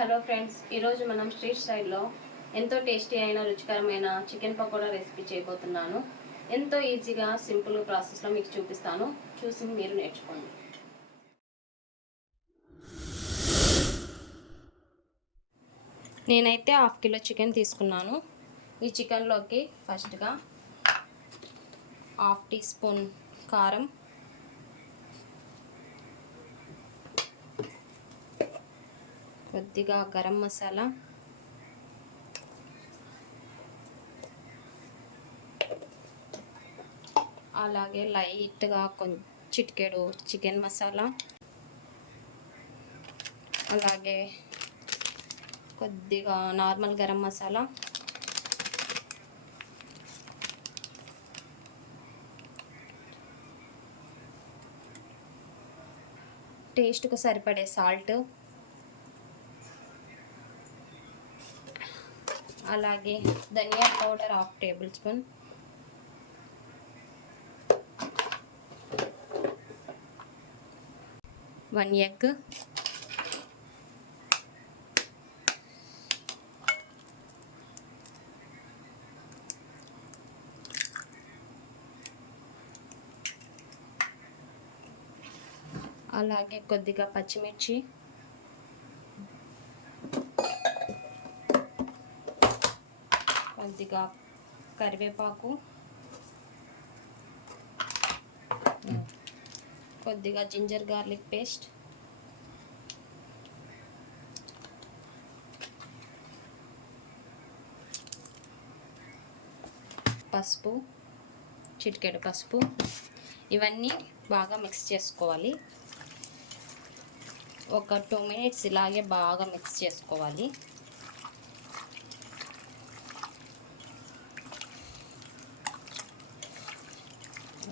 Hello friends, ఈరోజు మనం street స్టైల్లో ఎంతో టేస్టీ అయిన రుచికరమైన చికెన్ పకోడా రెసిపీ చేయబోతున్నాను. ఎంతో ఈజీగా సింపుల్ ప్రాసెస్లో మీకు చూపిస్తాను. చూసి మీరు నేర్చుకోండి. నేనైతే 1/2 కిలో చికెన్ తీసుకున్నాను. ఈ చికెన్లోకి ఫస్ట్గా 1/2 టీ స్పూన్ కారం, కొద్దిగా గరం మసాలా, అలాగే లైట్గా చిటికెడు చికెన్ మసాలా, అలాగే కొద్దిగా నార్మల్ గరం మసాలా, టేస్ట్కు సరిపడే సాల్ట్, అలాగే dhania powder 1/2 tablespoon, one egg, అలాగే కొద్దిగా పచ్చిమిర్చి, కొద్దిగా కరివేపాకు, కొద్దిగా జింజర్ గార్లిక్ పేస్ట్, పసుపు, చిటికెడు పసుపు. ఇవన్నీ బాగా మిక్స్ చేసుకోవాలి. ఒక 2 మినిట్స్ ఇలాగే బాగా మిక్స్ చేసుకోవాలి.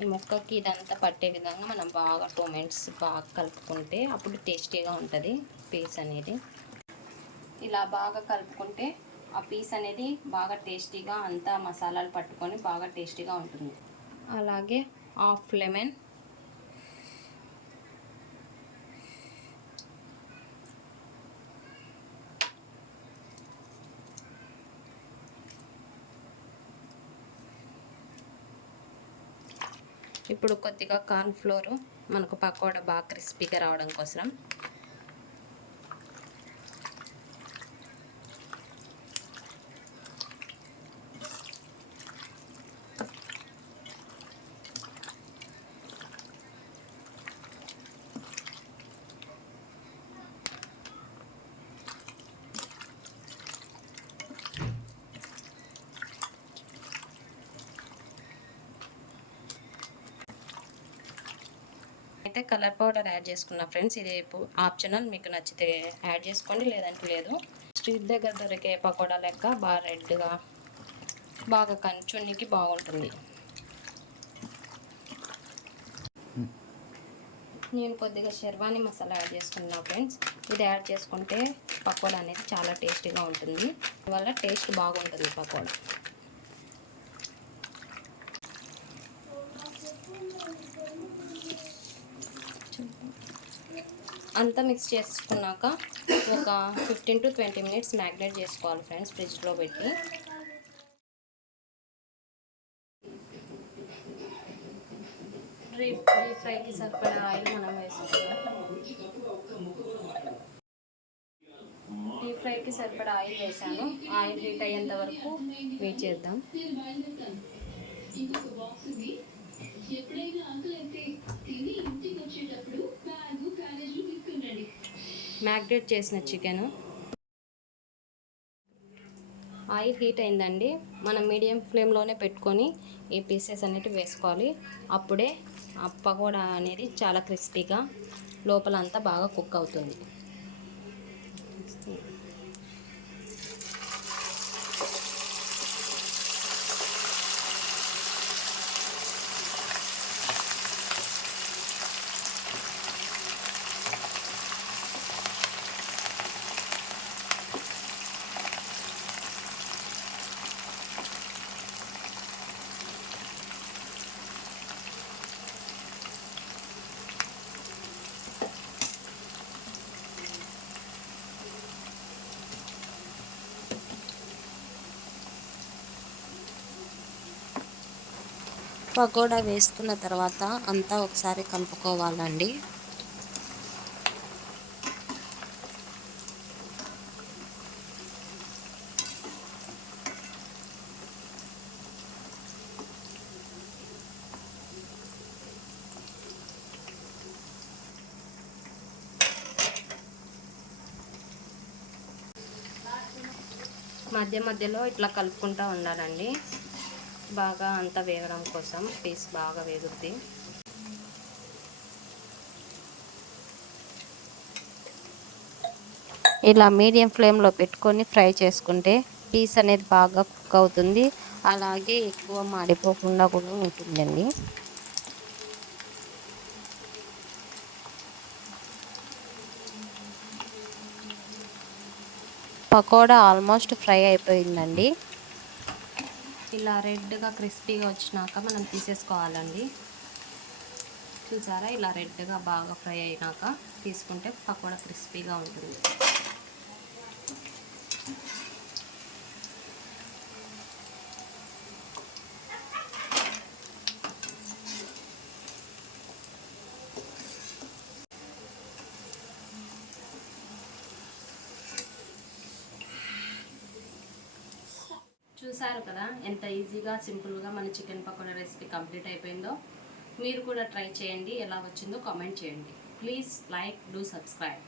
ఈ ముక్కకి ఇదంతా పట్టే విధంగా మనం బాగా 2 మినిట్స్ బాగా కలుపుకుంటే అప్పుడు టేస్టీగా ఉంటుంది పీస్ అనేది. ఇలా బాగా కలుపుకుంటే ఆ పీస్ అనేది బాగా టేస్టీగా అంతా మసాలాలు పట్టుకొని బాగా టేస్టీగా ఉంటుంది. అలాగే 1/2 లెమన్, ఇప్పుడు కొద్దిగా కార్న్ ఫ్లోర్ మనకు పకోడా బాగా క్రిస్పీగా రావడం కోసం. అయితే కలర్ పౌడర్ యాడ్ చేసుకున్నా ఫ్రెండ్స్. ఇది ఆప్షనల్, మీకు నచ్చితే యాడ్ చేసుకోండి, లేదంటే లేదు. స్ట్రీట్ దగ్గర దొరికే పకోడా లెక్క బాగా రెడ్గా బాగా చున్నీకి బాగుంటుంది. నేను కొద్దిగా షెర్వానీ మసాలా యాడ్ చేసుకున్నా ఫ్రెండ్స్. ఇది యాడ్ చేసుకుంటే పకోడా అనేది చాలా టేస్టీగా ఉంటుంది. దీనివల్ల టేస్ట్ బాగుంటుంది పకోడా. అంతా మిక్స్ చేసుకున్నాక ఒక 15 to 20 మినిట్స్ మ్యాగ్నేట్ చేసుకోవాలి ఫ్రెండ్స్, ఫ్రిడ్జ్లో పెట్టి. డీప్ ఫ్రైకి సరిపడా ఆయిల్ మనం వేసుకుందాం. డీప్ ఫ్రైకి సరిపడా ఆయిల్ వేసాను. ఆయిల్ హీట్ అయ్యేంత వరకు వెయిట్ చేద్దాం. మ్యాగ్నేట్ చేసిన చికెన్ ఆయిల్ హీట్ అయిందండి. మనం మీడియం ఫ్లేమ్లోనే పెట్టుకొని ఈ పీసెస్ అనేవి వేసుకోవాలి. అప్పుడే ఆ పకోడా అనేది చాలా క్రిస్పీగా లోపలంతా బాగా కుక్ అవుతుంది. పకోడా వేసుకున్న తర్వాత అంతా ఒకసారి కలుపుకోవాలండి. మధ్య మధ్యలో ఇట్లా కలుపుకుంటూ ఉండాలండి, బాగా అంతా వేగడం కోసం. పీస్ బాగా వేగుద్ది. ఇలా మీడియం ఫ్లేమ్లో పెట్టుకొని ఫ్రై చేసుకుంటే పీస్ అనేది బాగా కుక్ అవుతుంది, అలాగే ఎక్కువ మాడిపోకుండా కూడా ఉంటుందండి. పకోడా ఆల్మోస్ట్ ఫ్రై అయిపోయిందండి. ఇలా రెడ్గా క్రిస్పీగా వచ్చినాక మనం తీసేసుకోవాలండి. చూసారా, ఇలా రెడ్గా బాగా ఫ్రై అయినాక తీసుకుంటే పకోడా క్రిస్పీగా ఉంటుంది. చూసారు కదా ఎంత ఈజీగా సింపుల్గా మన చికెన్ పకోడా రెసిపీ కంప్లీట్ అయిపోయిందో. మీరు కూడా ట్రై చేయండి, ఎలా వచ్చిందో కామెంట్ చేయండి. Please like, do subscribe.